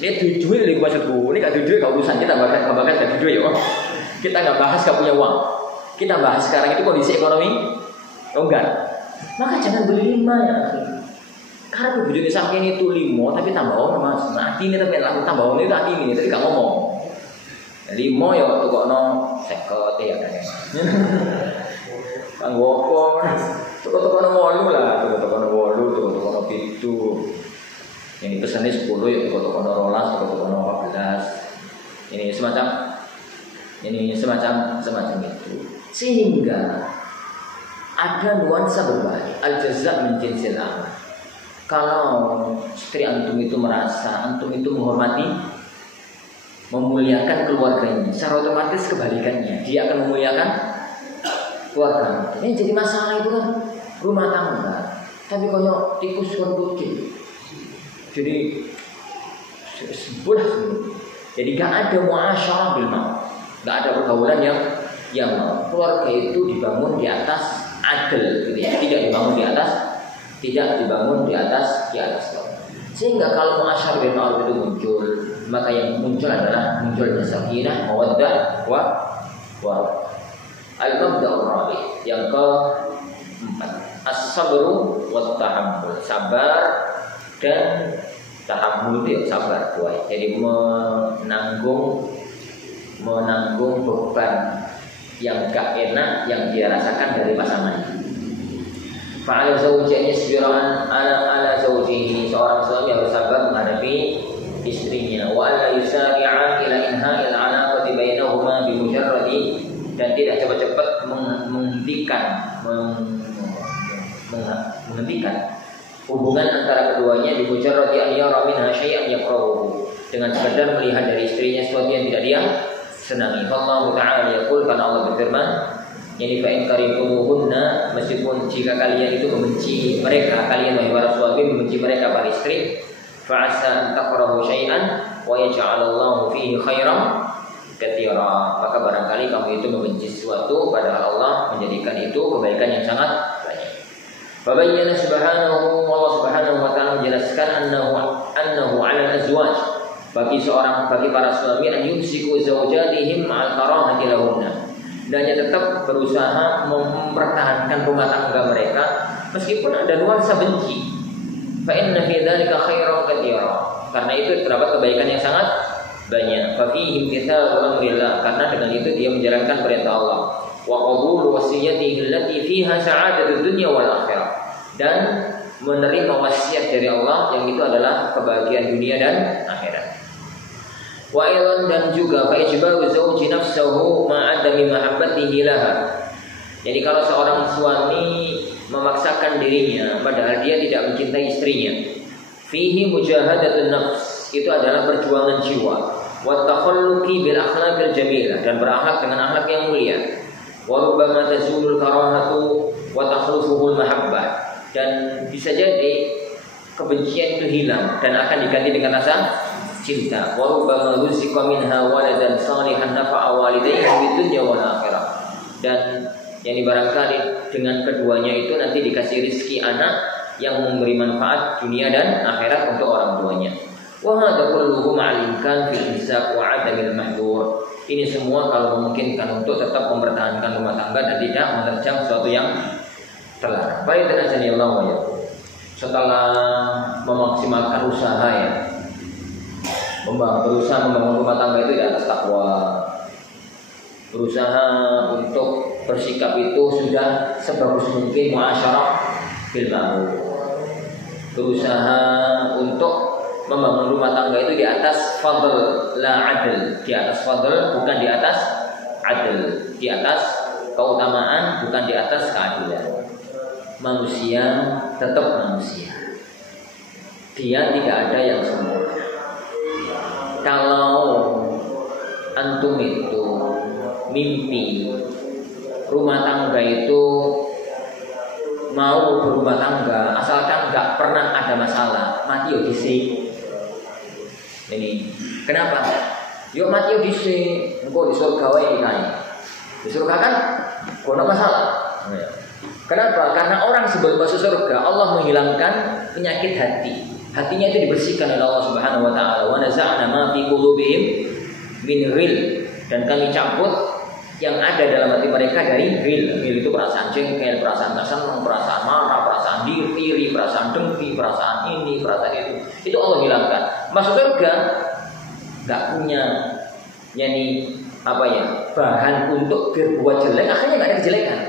Dia duit lagi maksudku. Ini gak duit gak urusan kita bahkan gak duit ya. Kita gak bahas gak punya uang. Kita bahas sekarang itu kondisi ekonomi. Oh enggak. Maka jangan beli 5 ya. Karena begitu di samping itu 5 tapi tambah orang mas. Mati ini tapi laku tambah orang itu hati ini. Tapi gak ngomong. 5 ya tukokno 50 ya kan. Kanggo apa? Tukokno 8 lah, tukokno 8, tukokno 7. Yang pesannya 10 ya tukokno 12, tukokno 14. Ini semacam itu. Sehingga ada nuansa berbalik. Al-jazaa min jinsil amal. Kalau istri antum itu merasa antum itu menghormati, memuliakan keluarganya, secara otomatis kebalikannya dia akan memuliakan keluarga. Ini jadi masalah itu kan rumah tangga. Tapi kalau tikus kan kucing, jadi sebuah. Jadi gak ada muasyarah bil ma'ruf, gak ada pergaulan yang keluarga itu dibangun di atas adil, gitu ya. Tidak dibangun di atas Sehingga kalau muasyarah bil ma'ruf itu muncul, maka yang muncul adalah munculnya sakinah, mawaddah, wa al-mabda'ur rabi'. Yang keempat, as-sabru wa tahammul. Sabar dan tahammul itu sabar, buat. Jadi menanggung beban yang gak enak yang dia rasakan dari pasangannya. Fa'ala zawjihi yasbiran ala zawjihi. Seorang suami harus sabar menghadapi istrinya. Wa alla yusari'a ila inha'il 'alaqati bainahuma bi mujarradi, dan tidak cepat-cepat menghentikan hubungan antara keduanya bi mujarradi an yara minha syai'an yakrahuhu, dengan sekadar melihat dari istrinya sesuatu yang tidak dia senangi. Allah Ta'ala yaqul, karena Allah berfirman, yani fa in karihumuhunna, meskipun jika kalian itu membenci mereka, kalian wahai para suami membenci mereka para istri, fa asa an takrahu syai'an wa yaj'alallahu fihi khairan katsira, maka barangkali kamu itu membenci sesuatu padahal Allah menjadikan itu kebaikan yang sangat banyak. Fa bayyana subhanahu, Allah Subhanahu wa ta'ala menjelaskan annahu 'ala al-azwaj, bagi para suami an yumsiku zawjatihim ma'al karahati lahunna, hendaknya tetap berusaha mempertahankan rumah tangga mereka meskipun ada nuansa benci. Fa inna fi dzalika khairan katsira, karena itu terdapat kebaikan yang sangat banyak. Fa fihi imtithalu amrillah, karena dengan itu dia menjalankan perintah Allah. Wa qabulu wasiyatihi allati fiha sa'adatud dunya wal akhirah, dan menerima wasiat dari Allah yang itu adalah kebahagiaan dunia dan akhirat. Wa aidan, dan juga fa ijbaru zawji nafsahu ma'adami mahabbatihi laha. Jadi kalau seorang suami memaksakan dirinya padahal dia tidak mencintai istrinya, fihi mujahadatun nafs, itu adalah perjuangan jiwa. Wa takhalluqi bil akhlaqil jamilah, dan berakhlak dengan akhlak yang mulia. Wa rubbama tazulul karahatu wa takhlufuhul mahabbah, dan bisa jadi kebencian itu hilang dan akan diganti dengan rasa cinta. Wa rubbama ruziqa minha waladan salihan nafa'a walidayhi fid dunya wal akhirah, dan yang barangkali dengan keduanya itu nanti dikasih rezeki anak yang memberi manfaat dunia dan akhirat untuk orang tuanya. Wa hadza kulluhu ma'alimkan fil hisab wa 'adamil mahdzur. Ini semua kalau memungkinkan untuk tetap mempertahankan rumah tangga dan tidak menerjang sesuatu yang terlarang. Baik, terjadi Allah ya. Setelah memaksimalkan usaha ya, berusaha membangun rumah tangga itu di atas takwa, berusaha untuk bersikap itu sudah sebagus mungkin muasyarah bil ma'ruf, berusaha untuk membangun rumah tangga itu di atas fadl la adl, di atas fadl bukan di atas adl, di atas keutamaan bukan di atas keadilan. Manusia tetap manusia, dia tidak ada yang sempurna. Kalau antum itu mimpi rumah tangga itu mau berumah tangga asalkan nggak pernah ada masalah, mati yo dhisik. Ini kenapa? Yo mati yo dhisik, engko di surga wae kae. Di surga kan kono masalah. Kenapa? Karena orang sebelum masuk surga Allah menghilangkan penyakit hati. Hatinya itu dibersihkan oleh Allah Subhanahu wa taala. Wa naza'na ma fi qulubihim min ghil, dan kami cabut yang ada dalam hati mereka dari ghil. Ghil itu perasaan jengkel, perasaan senang, perasaan marah, perasaan iri, perasaan dengki, perasaan ini, perasaan itu. Itu Allah hilangkan. Masuk surga enggak punya bahan untuk berbuat jelek, akhirnya enggak ada kejelekan.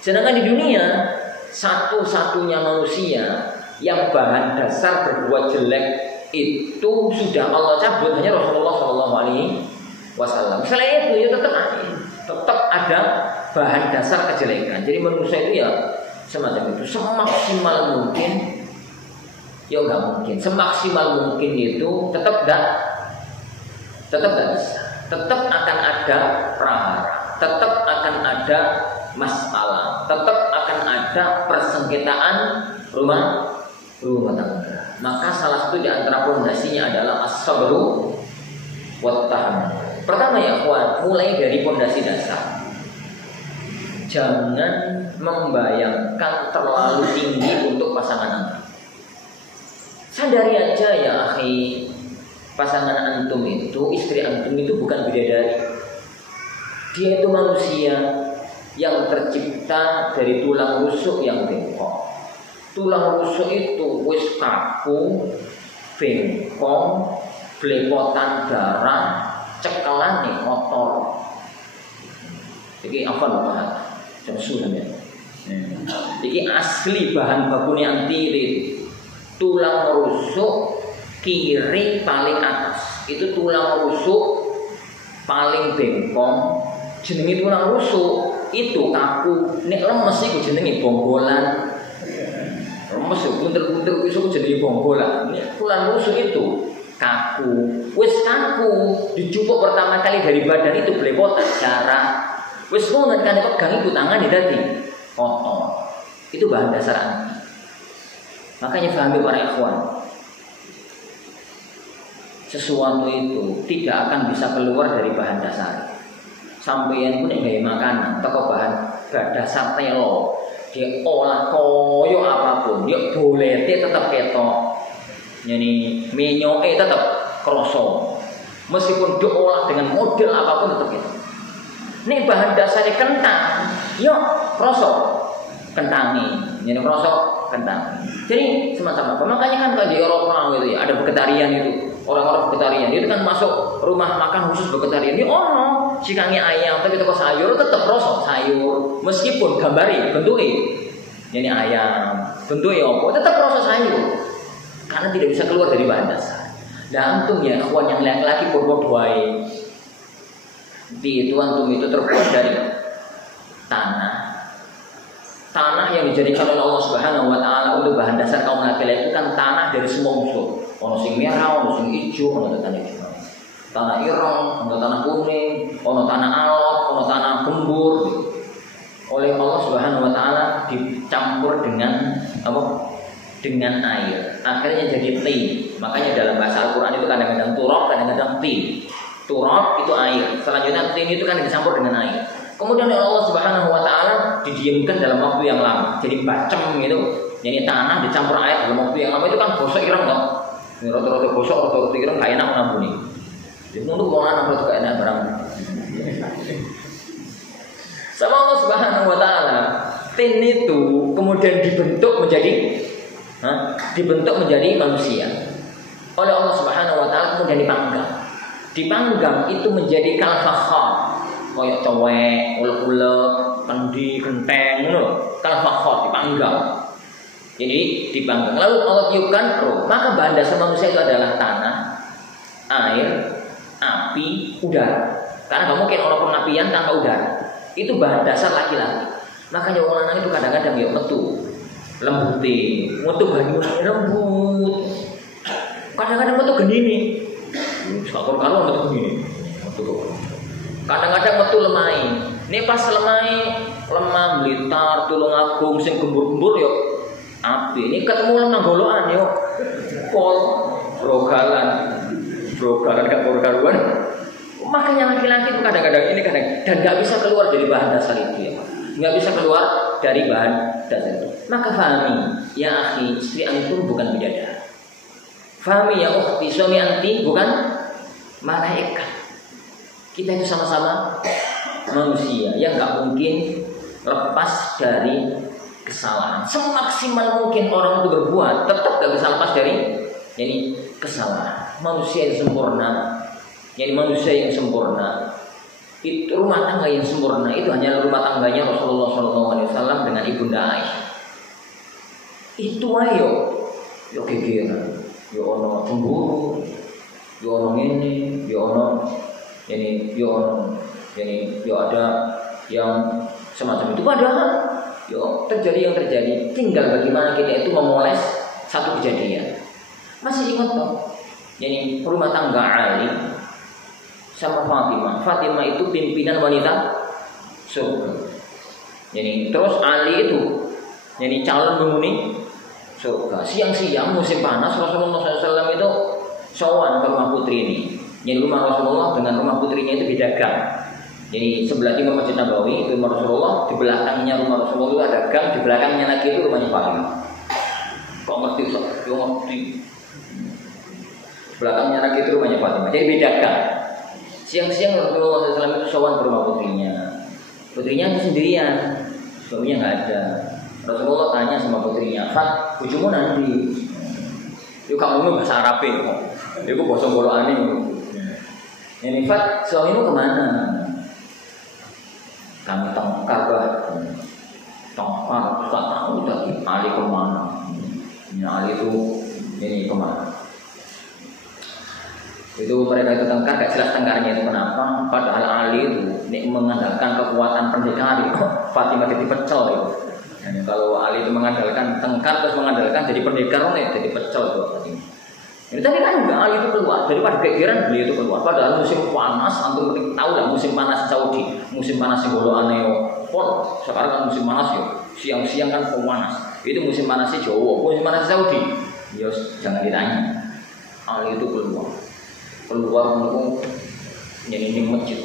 Sedangkan di dunia satu-satunya manusia yang bahan dasar berbuat jelek itu sudah Allah cabut, hanya Rasulullah SAW. Selain itu ya tetap ada bahan dasar kejelekan. Jadi manusia itu ya semacam itu, semaksimal mungkin ya nggak mungkin, semaksimal mungkin itu tetap nggak bisa, tetap akan ada prahara, tetap akan ada masalah, tetap akan ada persengketaan rumah tangga. Maka salah satu di antara pondasinya adalah as-sabru wa tahammul. Pertama ya kawan, mulai dari pondasi dasar. Jangan membayangkan terlalu tinggi untuk pasangan antum. Sadari aja ya akhi, pasangan antum itu, istri antum itu bukan bidadari. Dia itu manusia yang tercipta dari tulang rusuk yang bengkok. Tulang rusuk itu wis kaku, bengkok, belepotan darah, cekelane kotor. Iki apa lho Pak? Sudah ya. Iki asli bahan bakune antirit. Tulang rusuk kiri paling atas. Itu tulang rusuk paling bengkok. Jenenge tulang rusuk itu kaku. Nek lemes iku jenenge bonggolan. Lemes yo bunter-bunter iso jenenge bonggolan. Nek tulang rusuk itu kaku. Wis kaku, dicupuk pertama kali dari badan itu belepotan darah. Wis ngono kan pegang iku tangan dadi kotor. Itu bahan dasar anti. Makanya pahami para ikhwan, sesuatu itu tidak akan bisa keluar dari bahan dasar. Sampeyan pun nek gawe makanan teko bahan dasar telo, dia olah koyo apapun, dia bolete tetap ketok. Yani minyoke tetap kroso. Meskipun diolah dengan model apapun tetap ketok. Nek bahan dasarnya kentang, yo kroso kentangi, yani kroso kentang. Jadi semacam apa? Makanya kan kalau di Eropa gitu ya ada vegetarian itu. orang-orang vegetarian itu kan masuk rumah makan khusus vegetarian ini cikangi ayam tapi toko sayur tetap rasa sayur meskipun gambari bentuknya ini ayam bentuknya apa tetap rasa sayur karena tidak bisa keluar dari bahan dasar. Dan antum ya kawan yang laki-laki berbuat di itu antum itu terbuat dari tanah yang dijadikan oleh Allah Subhanahu wa taala untuk bahan dasar kaum laki-laki itu kan tanah dari semua unsur. Ono sing merah, ono sing hijau, ono tanah hijau. Tanah ireng, ono tanah kuning, ono tanah alot, ono tanah gembur. Oleh Allah Subhanahu wa taala dicampur dengan apa? Dengan air. Akhirnya jadi tin. Makanya dalam bahasa Al-Qur'an itu kadang-kadang turab, kadang-kadang tin. Turab itu air. Selanjutnya tin itu kan dicampur dengan air. Kemudian Allah Subhanahu wa taala didiamkan dalam waktu yang lama. Jadi bacem gitu. Jadi tanah dicampur air dalam waktu yang lama itu kan gosok ireng toh. Ini rata-rata gosok, rata-rata ireng gak enak menabuni. Jadi untuk mau anak rata gak enak barang. Sama Allah Subhanahu wa taala, tin itu kemudian dibentuk menjadi manusia. Oleh Allah Subhanahu wa taala kemudian dipanggang. Dipanggang itu menjadi kalfakhar. Koyok cowek, ulek-ulek, kendi, genteng, kalfakhar dipanggang. Jadi dipanggang. Lalu Allah tiupkan roh. Maka bahan dasar manusia itu adalah tanah, air, api, udara. Karena nggak mungkin orang pengapian tanpa udara. Itu bahan dasar laki-laki. Makanya orang lanang itu kadang-kadang ya metu banyune lembut. Kadang-kadang metu genini. Sakor-karo metu genini. Kadang-kadang metu lemai. Ini pas lemah Blitar, Tulungagung sing gembur-gembur yo api. Ini ketemu nang golokan yo pol brogalan gak karuan. Makanya laki-laki itu kadang-kadang dan nggak bisa keluar dari bahan dasar itu ya. Nggak bisa keluar dari bahan dasar itu. Maka fahami ya akhi, istri antum bukan bidadari. Fahami ya ukhti, suami anti bukan malaikat. Kita itu sama-sama manusia yang nggak mungkin lepas dari kesalahan. Semaksimal mungkin orang itu berbuat, tetap nggak bisa lepas dari kesalahan. Manusia yang sempurna. Jadi manusia yang sempurna itu rumah tangga yang sempurna itu hanya rumah tangganya Rasulullah SAW dengan ibunda Aisyah. Itu ayo gegeran, yo ono cemburu, yo ono ini, yo ada yang semacam itu. Padahal terjadi yang terjadi. Tinggal bagaimana kita itu memoles satu kejadian. Masih ingat toh? Jadi rumah tangga Ali sama Fatimah. Fatimah itu pimpinan wanita surga. Jadi terus Ali itu calon penghuni surga. Siang-siang musim panas Rasulullah SAW itu sowan ke rumah putri ini. Jadi rumah Rasulullah dengan rumah putrinya itu beda gang. Jadi sebelah timur Masjid Nabawi itu rumah Rasulullah, di belakangnya rumah Rasulullah ada gang, di belakangnya lagi itu rumahnya Fatimah. Kok ngerti? Yo ngerti. Belakangnya lagi itu rumahnya Fatimah. Jadi beda gang. Siang-siang Rasulullah SAW itu sowan ke rumah putrinya. Putrinya itu sendirian, suaminya nggak ada. Rasulullah tanya sama putrinya, Fat, bujumu nanti. Yuk kamu bahasa Arab kok. Yuk bosong boloane. Ini Fat, suamimu kemana? Kami tengkar bah. Tengkar, tak tahu tadi Ali kemana. Ini Ali itu kemana? Itu mereka itu tengkar, gak jelas tengkarnya itu kenapa. Padahal Ali itu mengandalkan kekuatan pendekar. Fatimah jadi pecel itu. Yani kalau Ali itu mengandalkan tengkar terus mengandalkan jadi pendekar, jadi pecel itu Fatimah. Ini tadi kan juga Ali itu keluar daripada gegeran beliau itu keluar. Padahal musim panas, antum tahu lah musim panas Saudi, musim panas yang bolo aneo. Sekarang kan musim panas yo, siang-siang kan panas. Itu musim panas Jawa, musim panas Saudi. Ya jangan ditanya. Ali itu keluar menunggu jadi ini masjid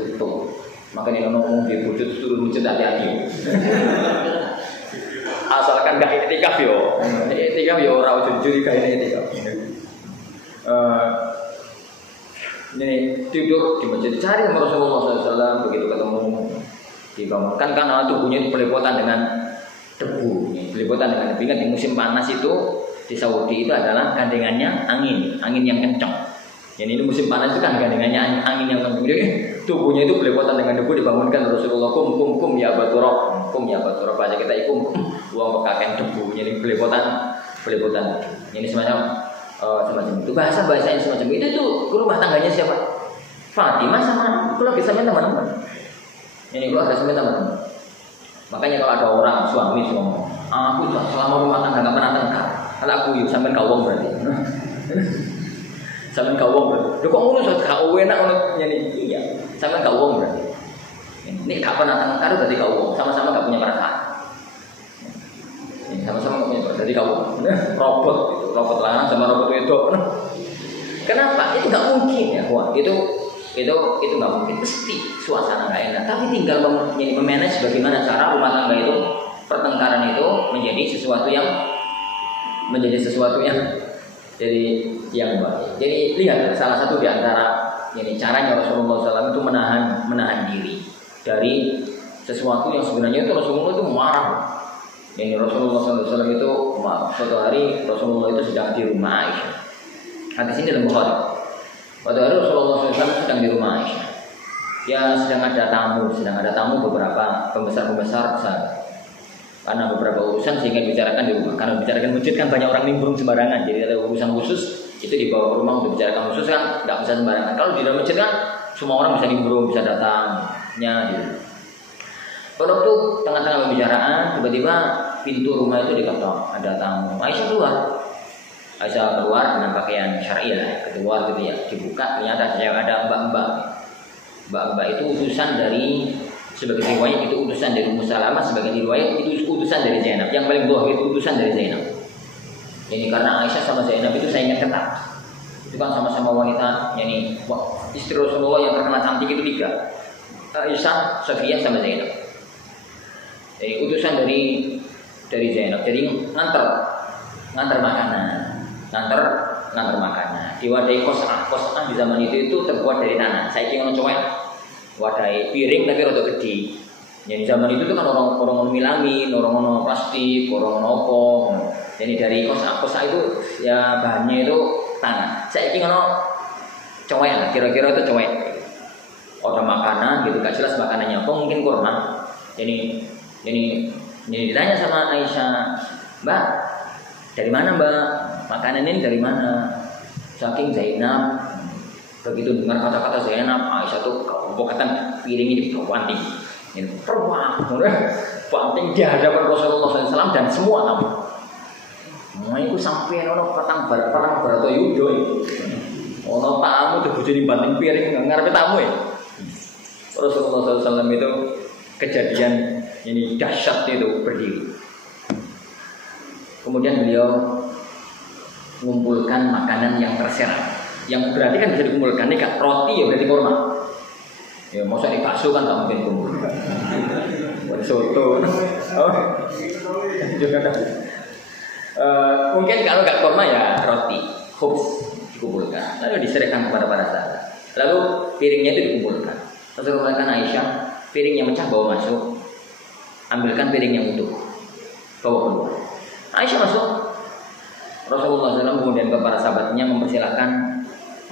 itu makanya ngomong di wujud seluruh wujud hati-hati asalkan gak itikaf yo ora jujur gak itikaf ini tidur di masjid cari sama Rasulullah SAW begitu ketemu dibangunkan karena tubuhnya itu belepotan dengan debu. Belepotan dengan debu. Ingat di musim panas itu di Saudi itu adalah gandengannya angin yang kencang. Jadi ini musim panas itu kan gandengannya angin yang kencang. Jadi tubuhnya itu belepotan dengan debu, dibangunkan Rasulullah, kum ya Baturok, baca kita ikum uang pekakan debu. Jadi belepotan. Ini semacam itu bahasa yang semacam itu rumah tangganya siapa? Fatimah sama keluarga sama teman-teman. Ini keluarga sama teman-teman. Makanya kalau ada orang suami ngomong, aku selama rumah tangga nggak pernah tengkar. Kalau aku yuk sampai kawong berarti. Sampai kawong berarti. Kok ngurus kau enak nyanyi? Iya, sampai kawong berarti. Ini nggak pernah tengkar berarti kawong. Sama-sama nggak punya perasaan. Ini sama-sama nggak punya perasaan. Jadi kawong. Robot lanang sama robot wedok. Kenapa? Itu nggak mungkin ya, Wah. Itu nggak mungkin. Pasti suasana nggak enak. Tapi tinggal memanage bagaimana cara rumah tangga itu, pertengkaran itu menjadi sesuatu yang jadi yang baik. Jadi lihat salah satu di antara ini caranya Rasulullah SAW itu menahan diri dari sesuatu yang sebenarnya itu Rasulullah itu marah. Yang Rasulullah SAW itu suatu hari Rasulullah itu sedang di rumah Aisyah. Hadis ini dalam Bukhari. Pada hari Rasulullah SAW sedang di rumah Aisyah. Ya sedang ada tamu beberapa pembesar. Karena beberapa urusan sehingga dibicarakan di rumah. Karena bicarakan masjid kan banyak orang nimbrung sembarangan. Jadi ada urusan khusus itu dibawa ke rumah untuk bicarakan khusus kan nggak bisa sembarangan. Kalau di dalam masjid kan semua orang bisa nimbrung, bisa datangnya gitu. Pada waktu tengah-tengah pembicaraan tiba-tiba pintu rumah itu diketok, ada tamu. Aisyah keluar dengan pakaian syariah, keluar gitu ya. Dibuka ternyata ada mbak-mbak itu utusan dari sebagai riwayat itu utusan dari Ummu Salamah, sebagai riwayat itu utusan dari Zainab. Yang paling bawah itu utusan dari Zainab. Ini karena Aisyah sama Zainab itu saingan ketat. Itu kan sama-sama wanita, yani istri Rasulullah yang terkenal cantik itu 3. Aisyah, Safiyah sama Zainab. Jadi utusan dari Zainab. Jadi ngantar makanan. Diwadahi kos'ah di zaman itu terbuat dari tanah. Saya kira cowok wadai piring tapi rada gede. Jadi zaman itu kan orang milami, orang plastik, orang apa. Jadi dari kos'ah itu ya bahannya itu tanah. Saya kira cowok kira-kira itu cowok. Ada makanan gitu, gak jelas makanannya apa, mungkin kurma. Jadi ditanya sama Aisyah, Mbak, dari mana Mbak? Makanan ini dari mana? Saking Zainab, begitu dengar kata-kata Zainab, Aisyah tuh kepokatan piring ini kewanting. Ini wanting di hadapan Rasulullah SAW dan semua tamu. Nah itu sampai orang perang Bharatayuda itu. Orang tamu udah bujuni banting piring ngarepe tamu ya. Rasulullah SAW itu kejadian ini dahsyat itu berdiri. Kemudian beliau mengumpulkan makanan yang terserat. Yang berarti kan bisa dikumpulkan nih kan roti ya berarti kurma. Ya masa di bakso kan tak mungkin kumpul. Soto. Mungkin kalau nggak kurma ya roti, khubz dikumpulkan. Lalu diserahkan kepada para sahabat. Lalu piringnya itu dikumpulkan. Lalu mengatakan Aisyah, piring yang pecah bawa masuk. Ambilkan piring yang utuh, bawa keluar. Aisyah masuk. Rasulullah SAW kemudian ke para sahabatnya mempersilahkan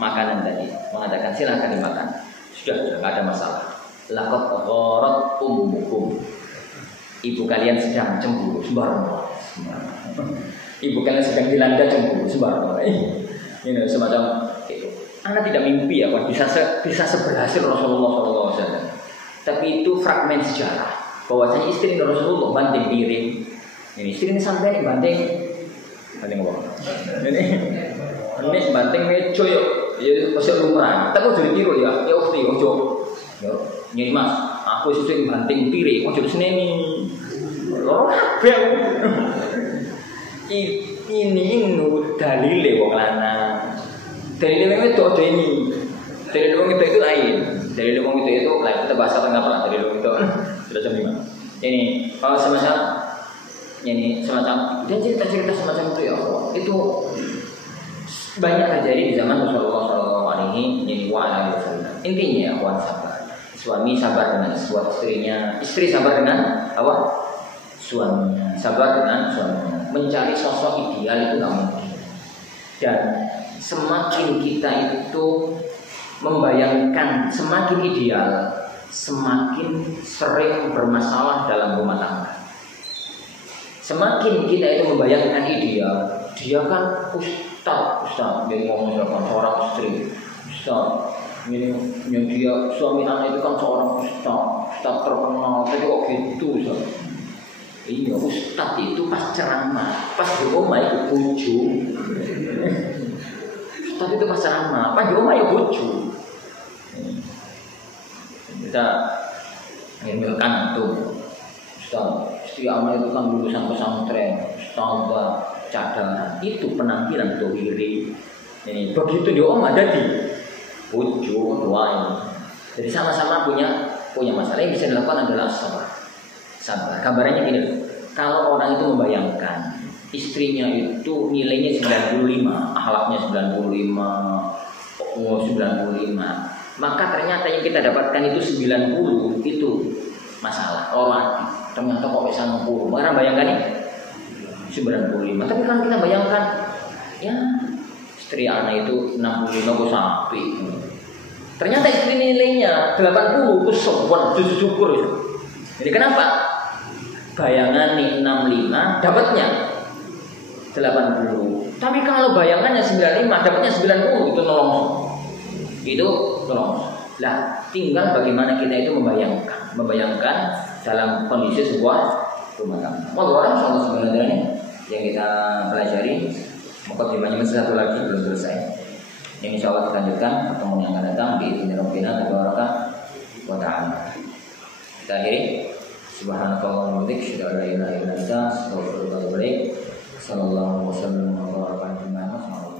makanan tadi, mengatakan silahkan dimakan. Sudah nggak ada masalah. Laqad gharat ummukum. Ibu kalian sedang cemburu, subhanallah. Ibu kalian sedang dilanda cemburu, subhanallah. Ini semacam itu. Anda tidak mimpi ya, bisa seberhasil Rasulullah SAW. Tapi itu fragmen sejarah. Bahwasanya istri Rasulullah banting piring. Ini istri ini sampai banting apa? Ini banting meja ya, masih lumrah. Tapi udah ditiru ya, ya ukti ojo. Ini Mas, aku susu banting piring, ojo seneni. Loro kabeh. Ini dalile wong lanang. Dalile wong itu ada ini. Dalile wong itu lain. Dalile wong itu lain. Kita bahas tentang apa? Dalile wong itu sudah jam 5. Ini kalau semacam dan cerita-cerita semacam itu ya Allah. Itu banyak terjadi di zaman Rasulullah SAW. Intinya ya sabar. Suami sabar dengan istrinya, istri sabar dengan apa? suaminya, sabar dengan suaminya. Mencari sosok ideal itu nggak mungkin. Dan semakin kita itu membayangkan semakin ideal, semakin sering bermasalah dalam rumah tangga. Semakin kita itu membayangkan ideal, dia kan ustaz, dia ngomong dengan seorang istri, ustaz, ini dia suami anak itu kan seorang ustaz terkenal, tapi kok gitu, ustaz? Iya, ustaz itu pas ceramah, pas di rumah itu bojo. Ustaz itu pas ceramah, pas di rumah ya bojo. Kita mengambilkan itu, ustaz. Istri anak itu kan lulusan pesantren, ustazah, cadangan, itu penampilan dohiri. Ini begitu di rumah jadi bojo doain. Jadi sama-sama punya masalah. Yang bisa dilakukan adalah sabar. Kabarnya gini, kalau orang itu membayangkan istrinya itu nilainya 95, akhlaknya 95, maka ternyata yang kita dapatkan itu 90, itu masalah. Orang ternyata kok bisa 60. Maka bayangkan ini 95. Tapi kan kita bayangkan ya istri anak itu 65 kok sapi. Ternyata istri nilainya 80 itu sopan, syukur. Jadi kenapa? Bayangan nih 65 dapatnya 80. Tapi kalau bayangannya 95 dapatnya 90 itu nolong. Itu nolong. Lah, tinggal bagaimana kita itu membayangkan dalam kondisi sebuah rumah tangga. Orang soal sebenarnya yang kita pelajari, mukadimahnya masih satu lagi belum selesai. Yang insya Allah kita lanjutkan pertemuan yang akan datang di Ibnu Rabbina tabaraka wa ta'ala. Kita akhiri. Subhanallah wa bihamdihi, asyhadu an la ilaha illa anta, astaghfiruka wa atubu ilaik. Sallallahu alaihi wasallam wa baraka ala